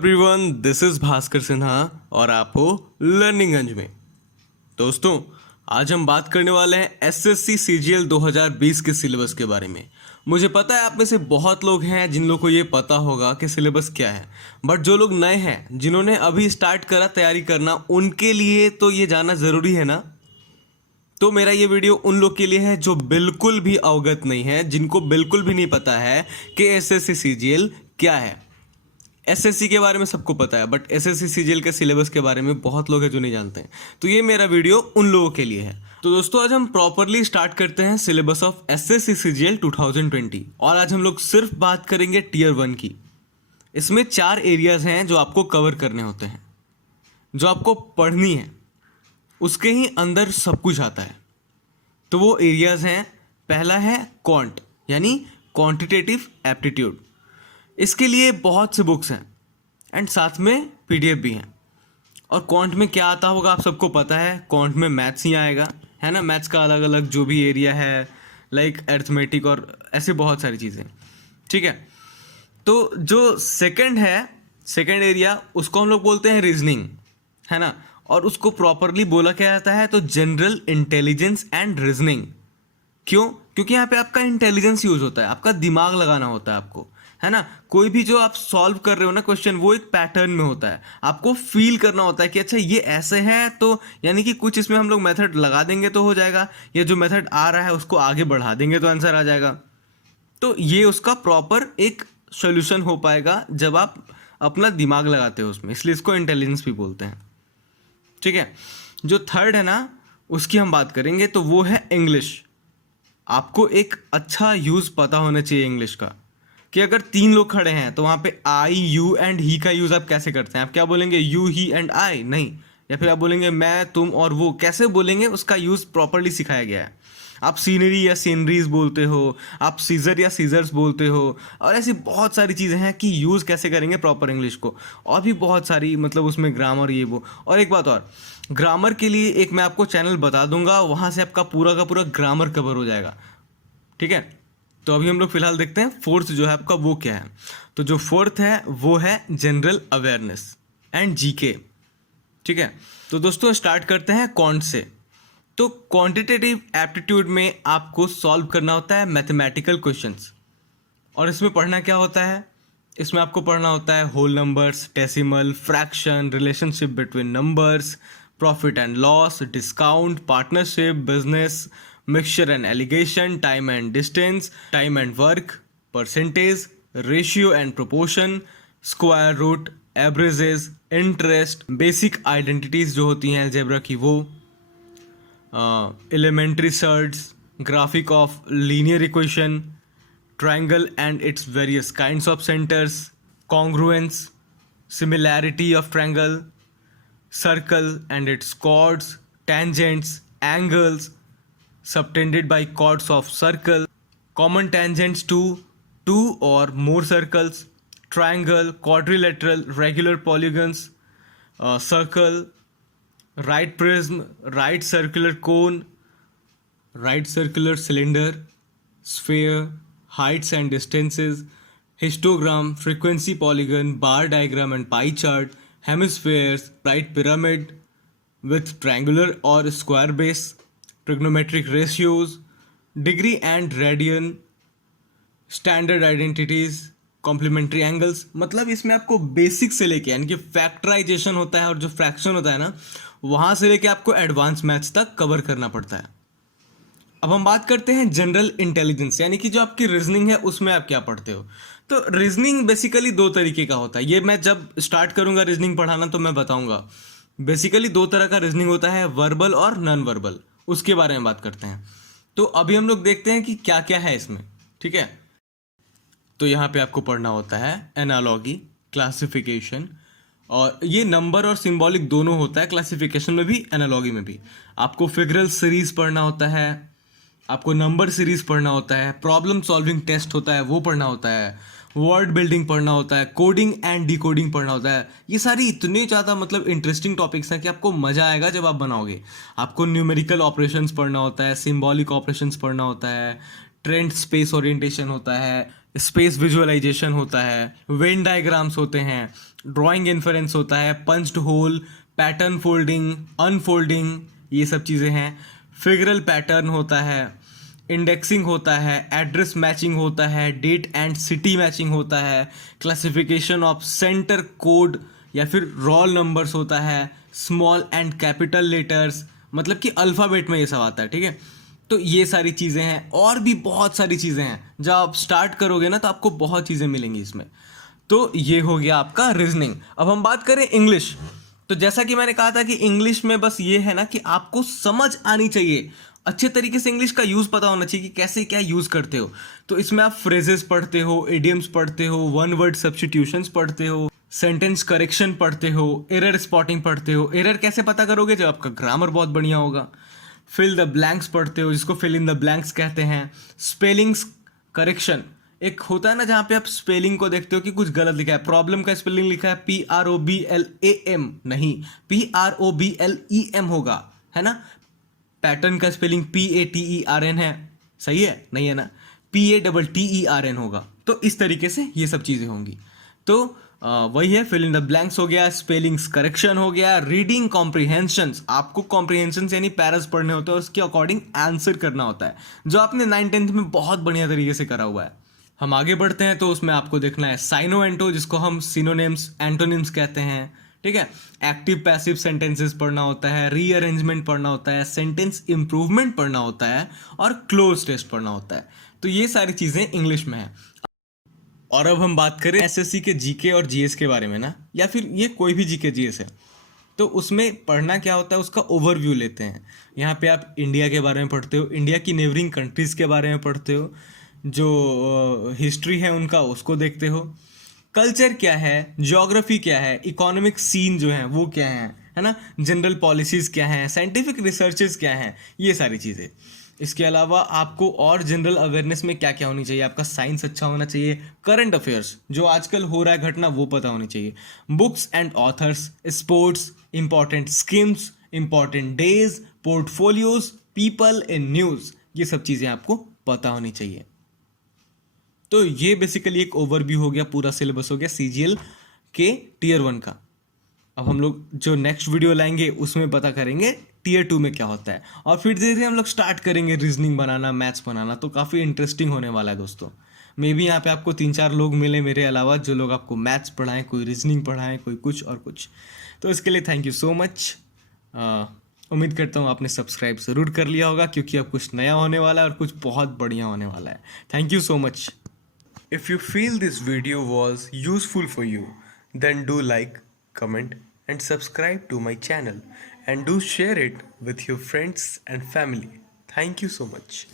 Everyone, this is Bhaskar Sinha और आप हो लर्निंग गंज में। दोस्तों, आज हम बात करने वाले हैं एसएससी सीजीएल 2020 के सिलेबस के बारे में। मुझे पता है आप में से बहुत लोग हैं जिन लोगों को ये पता होगा कि सिलेबस क्या है, बट जो लोग नए हैं जिन्होंने अभी स्टार्ट करा तैयारी करना, उनके लिए तो ये जानना ज़रूरी है ना। तो मेरा ये वीडियो उन लोग के लिए है जो बिल्कुल भी अवगत नहीं है, जिनको बिल्कुल भी नहीं पता है कि एसएससी सीजीएल क्या है। एसएससी के बारे में सबको पता है, बट एसएससी सीजीएल के सिलेबस के बारे में बहुत लोग हैं जो नहीं जानते हैं। तो ये मेरा वीडियो उन लोगों के लिए है। तो दोस्तों, आज हम प्रॉपरली स्टार्ट करते हैं सिलेबस ऑफ एसएससी सीजीएल 2020 और आज हम लोग सिर्फ बात करेंगे टीयर 1 की। इसमें 4 एरियाज हैं जो आपको कवर करने होते हैं, जो आपको पढ़नी है, उसके ही अंदर सब कुछ आता है। तो वो एरियाज हैं, पहला है क्वांट यानी क्वांटिटेटिव एप्टीट्यूड। इसके लिए बहुत से बुक्स हैं एंड साथ में पीडीएफ भी हैं। और क्वांट में क्या आता होगा आप सबको पता है, क्वांट में मैथ्स ही आएगा, है ना। मैथ्स का अलग अलग जो भी एरिया है, लाइक अरिथमेटिक और ऐसे बहुत सारी चीज़ें, ठीक है। तो जो सेकंड एरिया, उसको हम लोग बोलते हैं रीजनिंग, है ना। और उसको प्रॉपरली बोला क्या जाता है, तो जनरल इंटेलिजेंस एंड रीजनिंग। क्यों? क्योंकि यहाँ पे आपका इंटेलिजेंस यूज होता है, आपका दिमाग लगाना होता है आपको, है ना। कोई भी जो आप सॉल्व कर रहे हो ना क्वेश्चन, वो एक पैटर्न में होता है, आपको फील करना होता है कि अच्छा ये ऐसे है, तो यानी कि कुछ इसमें हम लोग मेथड लगा देंगे तो हो जाएगा, या जो मेथड आ रहा है उसको आगे बढ़ा देंगे तो आंसर आ जाएगा। तो ये उसका प्रॉपर एक सोल्यूशन हो पाएगा जब आप अपना दिमाग लगाते हो उसमें, इसलिए इसको इंटेलिजेंस भी बोलते हैं, ठीक है। जो थर्ड है ना, उसकी हम बात करेंगे, तो वो है इंग्लिश। आपको एक अच्छा यूज़ पता होना चाहिए इंग्लिश का, कि अगर 3 लोग खड़े हैं तो वहाँ पे आई, यू एंड ही का यूज़ आप कैसे करते हैं। आप क्या बोलेंगे, यू, ही एंड आई? नहीं। या फिर आप बोलेंगे मैं, तुम और वो? कैसे बोलेंगे, उसका यूज़ प्रॉपरली सिखाया गया है। आप सीनरी या सीनरीज बोलते हो, आप सीजर या सीजर्स बोलते हो, और ऐसी बहुत सारी चीज़ें हैं कि यूज़ कैसे करेंगे प्रॉपर इंग्लिश को। और भी बहुत सारी, मतलब उसमें ग्रामर, ये वो। और एक बात और, ग्रामर के लिए एक मैं आपको चैनल बता दूंगा, वहाँ से आपका पूरा का पूरा ग्रामर कवर हो जाएगा, ठीक है। तो अभी हम लोग फिलहाल देखते हैं फोर्थ जो है आपका, वो क्या है। तो जो फोर्थ है वो है जनरल अवेयरनेस एंड जीके, ठीक है। तो दोस्तों, स्टार्ट करते हैं क्वांट से। तो क्वांटिटेटिव एप्टीट्यूड में आपको सॉल्व करना होता है मैथमेटिकल क्वेश्चंस। और इसमें पढ़ना क्या होता है, इसमें आपको पढ़ना होता है whole numbers, decimal, fraction, relationship between numbers, profit and loss, discount, partnership, business, mixture and alligation, time and distance, time and work, percentage, ratio and proportion, square root, averages, interest, basic identities जो होती हैं algebra की वो, elementary surds, graphic of linear equation, triangle and its various kinds of centers, congruence, similarity of triangle, circle and its chords, tangents, angles subtended by chords of circle, common tangents to two or more circles, triangle, quadrilateral, regular polygons, circle, right prism, right circular cone, right circular cylinder, sphere, heights and distances, histogram, frequency polygon, bar diagram and pie chart, hemispheres, right pyramid with triangular or square base, trigonometric ratios, degree and radian, standard identities, complementary angles. मतलब इसमें आपको basic से लेके, यानी कि factorisation होता है और जो फ्रैक्शन होता है ना, वहाँ से लेके आपको एडवांस मैथ्स तक कवर करना पड़ता है। अब हम बात करते हैं जनरल इंटेलिजेंस, यानी कि जो आपकी रीजनिंग है उसमें आप क्या पढ़ते हो। तो रीजनिंग बेसिकली 2 तरीके का होता है। ये मैं जब स्टार्ट करूंगा रीजनिंग पढ़ाना तो मैं बताऊंगा। बेसिकली 2 तरह का रीजनिंग होता है, वर्बल और नॉन वर्बल। उसके बारे में बात करते हैं। तो अभी हम लोग देखते हैं कि क्या क्या है इसमें, ठीक है। तो यहाँ पे आपको पढ़ना होता है एनालॉगी, क्लासिफिकेशन, और ये नंबर और सिंबॉलिक दोनों होता है, क्लासिफिकेशन में भी एनालॉगी में भी। आपको फिगरल सीरीज पढ़ना होता है, आपको नंबर सीरीज पढ़ना होता है, प्रॉब्लम सॉल्विंग टेस्ट होता है वो पढ़ना होता है, वर्ड बिल्डिंग पढ़ना होता है, कोडिंग एंड डिकोडिंग पढ़ना होता है। ये सारी इतने ज़्यादा मतलब इंटरेस्टिंग टॉपिक्स हैं कि आपको मज़ा आएगा जब आप बनाओगे। आपको न्यूमेरिकल ऑपरेशंस पढ़ना होता है, सिंबॉलिक ऑपरेशंस पढ़ना होता है, ट्रेंड स्पेस ओरिएंटेशन होता है, स्पेस विजुअलाइजेशन होता है, वेन डायग्राम्स होते हैं, ड्राइंग इन्फरेंस होता है, punched hole, pattern folding, unfolding, ये सब चीज़ें हैं। फिगरल पैटर्न होता है, इंडेक्सिंग होता है, एड्रेस मैचिंग होता है, डेट एंड सिटी मैचिंग होता है, क्लासिफिकेशन ऑफ सेंटर कोड या फिर रोल नंबर्स होता है, स्मॉल एंड कैपिटल लेटर्स, मतलब कि अल्फ़ाबेट में ये सब आता है, ठीक है। तो ये सारी चीज़ें हैं और भी बहुत सारी चीज़ें हैं। जब आप स्टार्ट करोगे ना तो आपको बहुत चीज़ें मिलेंगी इसमें। तो ये हो गया आपका रीजनिंग। अब हम बात करें इंग्लिश। तो जैसा कि मैंने कहा था कि इंग्लिश में बस ये है ना कि आपको समझ आनी चाहिए, अच्छे तरीके से इंग्लिश का यूज़ पता होना चाहिए कि कैसे क्या यूज़ करते हो। तो इसमें आप फ्रेजेस पढ़ते हो, इडियम्स पढ़ते हो, वन वर्ड सब्स्टिट्यूशंस पढ़ते हो, सेंटेंस करेक्शन पढ़ते हो, एरर स्पॉटिंग पढ़ते हो। एरर कैसे पता करोगे? जब आपका ग्रामर बहुत बढ़िया होगा। फिल द ब्लैंक्स पढ़ते हो, जिसको फिल इन द ब्लैंक्स कहते हैं। स्पेलिंग्स करेक्शन एक होता है ना, जहाँ पे आप स्पेलिंग को देखते हो कि कुछ गलत लिखा है। प्रॉब्लम का स्पेलिंग लिखा है PROBLAM, नहीं PROBLEM होगा, है ना। पैटर्न का स्पेलिंग PATERN है, सही है? नहीं है ना, PATTERN होगा। तो इस तरीके से ये सब चीज़ें होंगी। तो वही है, फिल इन द ब्लैंक्स हो गया, स्पेलिंग्स करेक्शन हो गया, रीडिंग कॉम्प्रिहेंशंस, आपको कॉम्प्रिहेंशंस यानी पैरास पढ़ने होते हैं और उसके अकॉर्डिंग आंसर करना होता है, जो आपने 9th-10th में बहुत बढ़िया तरीके से करा हुआ है। हम आगे बढ़ते हैं तो उसमें आपको देखना है साइनो एंटो, जिसको हम सिनोनिम्स एंटोनिम्स कहते हैं, ठीक है। एक्टिव पैसिव सेंटेंसेस पढ़ना होता है, रीअरेंजमेंट पढ़ना होता है, सेंटेंस इंप्रूवमेंट पढ़ना होता है और क्लोज टेस्ट पढ़ना होता है। तो ये सारी चीज़ें इंग्लिश में है। और अब हम बात करें एसएससी के जीके और जीएस के बारे में ना, या फिर ये कोई भी जीके जीएस है, तो उसमें पढ़ना क्या होता है उसका ओवरव्यू लेते हैं। यहाँ पे आप इंडिया के बारे में पढ़ते हो, इंडिया की नेबरिंग कंट्रीज़ के बारे में पढ़ते हो, जो हिस्ट्री है उनका उसको देखते हो, कल्चर क्या है, ज्योग्राफी क्या है, इकोनॉमिक सीन जो है वो क्या है ना, जनरल पॉलिसीज़ क्या हैं, साइंटिफिक रिसर्चेस क्या हैं, ये सारी चीज़ें। इसके अलावा आपको और जनरल अवेयरनेस में क्या क्या होनी चाहिए, आपका साइंस अच्छा होना चाहिए, करंट अफेयर्स जो आजकल हो रहा है घटना वो पता होनी चाहिए, books and authors, sports, important schemes, important days, portfolios, people in news, ये सब चीज़ें आपको पता होनी चाहिए। तो ये बेसिकली एक ओवरव्यू हो गया, पूरा सिलेबस हो गया सीजीएल के टीयर 1 का। अब हम लोग जो नेक्स्ट वीडियो लाएंगे उसमें पता करेंगे टीयर 2 में क्या होता है, और फिर धीरे धीरे हम लोग स्टार्ट करेंगे रीजनिंग बनाना, मैथ्स बनाना। तो काफ़ी इंटरेस्टिंग होने वाला है दोस्तों। मे बी यहाँ पे आपको 3-4 लोग मिले मेरे अलावा, जो लोग आपको मैथ्स पढ़ाएं, कोई रीजनिंग पढ़ाएं, कोई कुछ और कुछ। तो इसके लिए थैंक यू सो मच। उम्मीद करता हूँ आपने सब्सक्राइब ज़रूर कर लिया होगा, क्योंकि अब कुछ नया होने वाला है और कुछ बहुत बढ़िया होने वाला है। Thank you so much. If you feel this video was useful for you, then do like, comment and subscribe to my channel, and do share it with your friends and family. Thank you so much.